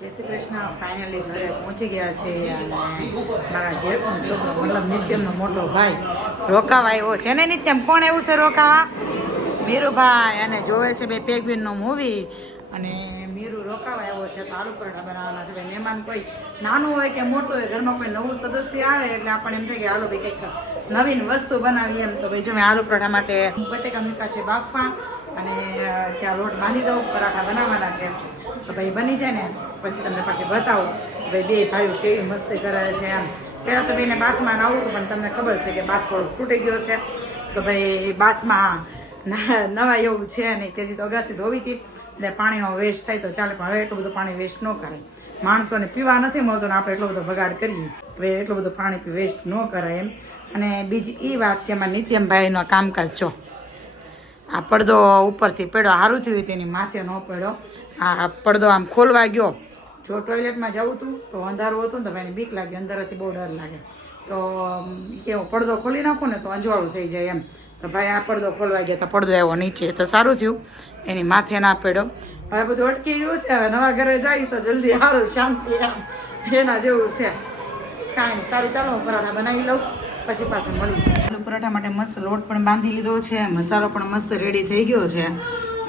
જય શ્રી કૃષ્ણ. ફાઇનલી ઘરે પહોંચી ગયા છે અને મારા જે પણ છોકરો મતલબ નિત્યમનો મોટો ભાઈ રોકાવા આવ્યો છે ને. નિત્યમ કોણ એવું છે રોકાવા? મીરુભાઈ. અને જોવે છે બે પેગ્વિનનો મૂવી અને મીરુ રોકાવા આવ્યો છે તો આલુ પરાઠા બનાવવાના છે. ભાઈ મહેમાન કોઈ નાનું હોય કે મોટું હોય, ઘરમાં કોઈ નવું સદસ્ય આવે એટલે આપણને એમ થાય કે હાલો ભાઈ કંઈક નવીન વસ્તુ બનાવીએ એમ. તો ભાઈ જો મેં આલુ પરાઠા માટે બટેકા મૂક્યા છે બાફવા અને ત્યાં લોટ બાંધી દઉં, પરાઠા બનાવવાના છે. તો ભાઈ બની જાય ને પછી તમને પાછી બતાવું ભાઈ બે ભાઈઓ કેવી મસ્તી કરે છે એમ. પહેલાં તો ભાઈને બાથમાં આવું હતું પણ તમને ખબર છે કે બાથ થોડો તૂટી ગયો છે. તો ભાઈ બાથમાં નવા એવું છે નહીં, તેથી તો અગાસી ધોવી હતી એટલે પાણીનો વેસ્ટ થાય તો ચાલે, પણ હવે એટલું બધું પાણી વેસ્ટ ન કરે. માણસોને પીવા નથી મળતું ને આપણે એટલો બધો બગાડ કરીએ, હવે એટલું બધું પાણી વેસ્ટ ન કરાય એમ. અને બીજી એ વાત કે એમાં નિત્યમભાઈનો કામકાજ જો આ પડદો ઉપરથી પડ્યો, સારું થયું તેની માથે ન પડ્યો. આ પડદો આમ ખોલવા ગયો, જો ટોયલેટમાં જવું હતું તો અંધારું હતું ને તો ભાઈને બીક લાગી, અંદરથી બહુ ડર લાગે. તો કેવો પડદો ખોલી નાખો ને તો અંજવાળું થઈ જાય એમ. તો ભાઈ આ પડદો ખોલવા ગયા તો પડદો આવ્યો નીચે, તો સારું થયું એની માથે ના પડ્યો. હવે બધું અટકી ગયું છે. હવે નવા ઘરે જાય તો જલ્દી સારું શાંતિ એમ એના જેવું છે. કાંઈ નહીં, સારું ચાલો હું પરાઠા બનાવી લઉં પછી પાછું મળી. આલુ પરાઠા માટે મસ્ત લોટ પણ બાંધી લીધો છે, મસાલો પણ મસ્ત રેડી થઈ ગયો છે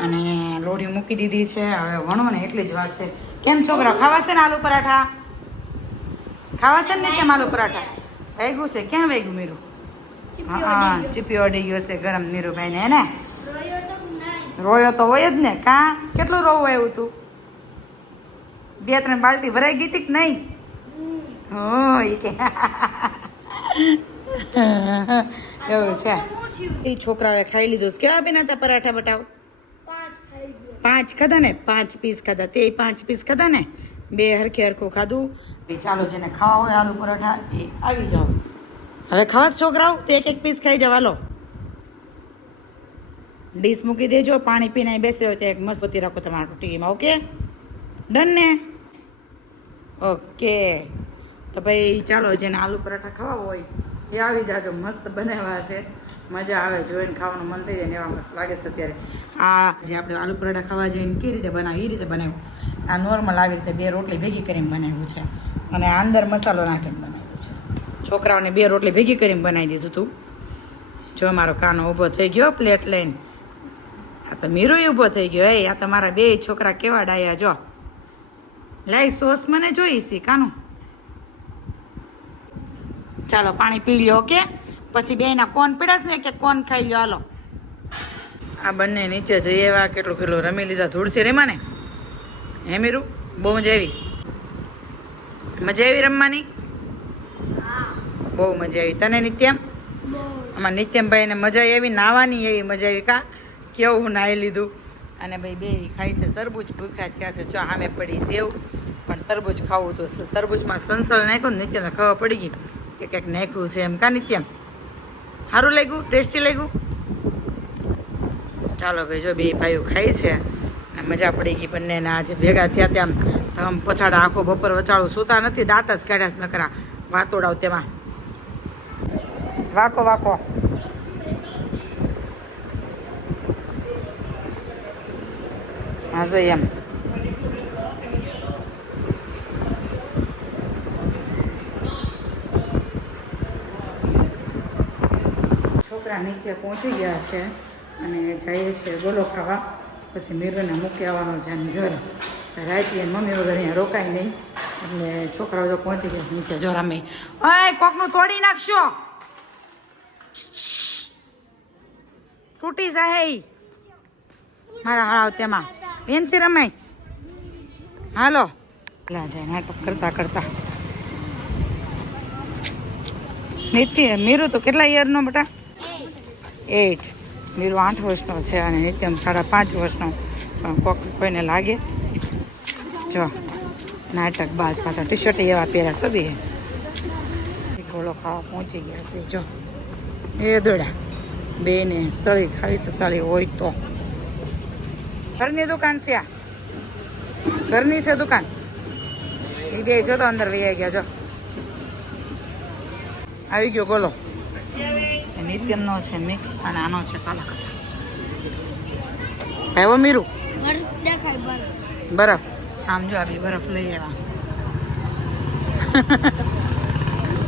અને લોઢી મૂકી દીધી છે. હવે વણો ને એટલી જ વાર છે. કેમ છોકરા ખાવા છે ને આલુ પરાઠા? ખાવા છે ને કેમ આલુ પરાઠા? વાગ્યું છે? ક્યાં વાગ્યું મીરું? હા ચીપીઓ અડી ગયો છે ગરમ મીરુભાઈને. એને રોયો તો હોય જ ને. કાં કેટલું રોવું આવ્યું તું? 2-3 બાલટી ભરાઈ ગઈ હતી કે નહીં? એ કે એવું છે. એ છોકરાઓએ ખાઈ લીધું. કેવા બેન હતા પરાઠા બટાવ? 5 ખાધા ને, 5 પીસ ખાધા. તે 5 પીસ ખાધા ને, 2 હરખે હરખું ખાધું. ચાલો જેને ખાવા હોય આલુ પરાઠા એ આવી જાઓ. હવે ખાવા છોકરાઓ તે 1-1 પીસ ખાઈ જાવ. હાલો ડીશ મૂકી દેજો, પાણી પીને બેસ્યો તો એક મસ્ત રાખો તમારા ટીવીમાં. ઓકે ડન ને? ઓકે તો ભાઈ ચાલો જેને આલુ પરાઠા ખાવા હોય એ આવી જાજો. મસ્ત બનાવ્યા છે, મજા આવે જોઈને, ખાવાનું મન થઈ જાય ને એવા મસ્ત લાગે છે અત્યારે. આ જે આપણે આલુ પરાઠા ખાવા જઈને કેવી રીતે બનાવ્યું એ રીતે બનાવ્યું. આ નોર્મલ આવી રીતે 2 રોટલી ભેગી કરીને બનાવ્યું છે અને અંદર મસાલો નાખીને બનાવ્યું છે. છોકરાઓને 2 રોટલી ભેગી કરીને બનાવી દીધું હતું. જો મારો કાનો ઊભો થઈ ગયો પ્લેટ લઈને. આ તો મીરુય ઊભો થઈ ગયો. આ તમારા 2 છોકરા કેવા ડાયા. જો લાઈ સોસ મને જોઈશી કાનું. ચાલો પાણી પી લ્યો. ઓકે પછી બેના કોન પીડાશ ને કે કોન ખાઈ લ્યો. હાલો આ બંને નીચે જઈએ એવા કેટલું કેટલું રમી લીધા. ધૂળ છે રેમાં ને. હે મીરુ બહુ મજા આવી? મજા આવી રમવાની? બહુ મજા આવી. તને નિત્યમ? આમાં નિત્યમભાઈને મજા આવી નાવાની, એવી મજા આવી. કા કેવું નાહી લીધું. અને ભાઈ 2 ખાઈ છે તરબૂચ. ભૂખ્યા થયા છે. જો આમે પડી સેવ, પણ તરબૂચ ખાવું તો તરબૂચમાં સંસળ નાખ્યું ને નિત્યમને ખબર પડી ગઈ કે કંઈક નાખ્યું છે એમ. કા નિત્યમ? સારું લાગ્યું? ટેસ્ટી લાગ્યું? ચાલો ભાઈ જો 2 ભાઈઓ ખાઈ છે અને મજા પડી ગઈ બંનેને. આજે ભેગા થયા ત્યાં આમ પછાડા આખો બપોર વચાળું સૂતા નથી, દાંત જ કાઢ્યા જ ન કરા વાતોડાવ તેમાં. વાકો વાકો હા જો એમ. છોકરા નીચે પહોંચી ગયા છે અને જઈએ છીએ ગોલો ખાવા. પછી મીરુને મૂકી આવવાનો છે ઘર. રાતે મમ્મી વગર અહીંયા રોકાય નહીં એટલે છોકરાઓ જો પહોંચી ગયા નીચે. જો રમે. ઓય કોકનું તોડી નાખશો, તૂટી જાય મારા હાવ તેમાં. એનથી રમાય. હાલો પેલા જાય નાટક કરતા કરતા. નિત્ય મીરુ તો કેટલા યરનો બેટા? 8. મીરુ 8 વર્ષનો છે અને નિત્યમ 5.5 વર્ષનો. પણ કોઈને લાગે. જો નાટક બાજ પાછા ટી શર્ટ એવા પહેર્યા સુધી ગોળો ખાવા પહોંચી ગયા છે. જો એ દોડ્યા 2 ને સળી ખાવી છે. સળી હોય તો ઘરની દુકાન છે. આ ઘરની છે દુકાન. એ 2 જો તો અંદર વહી ગયા. જો આવી ગયો ગોલો. નિત્યમનો છે મિક્સ અને આનો છે કાલા કટા. આવ્યો મીરુ? બરફ આમ જો આ બી બરફ લઈ આવ્યા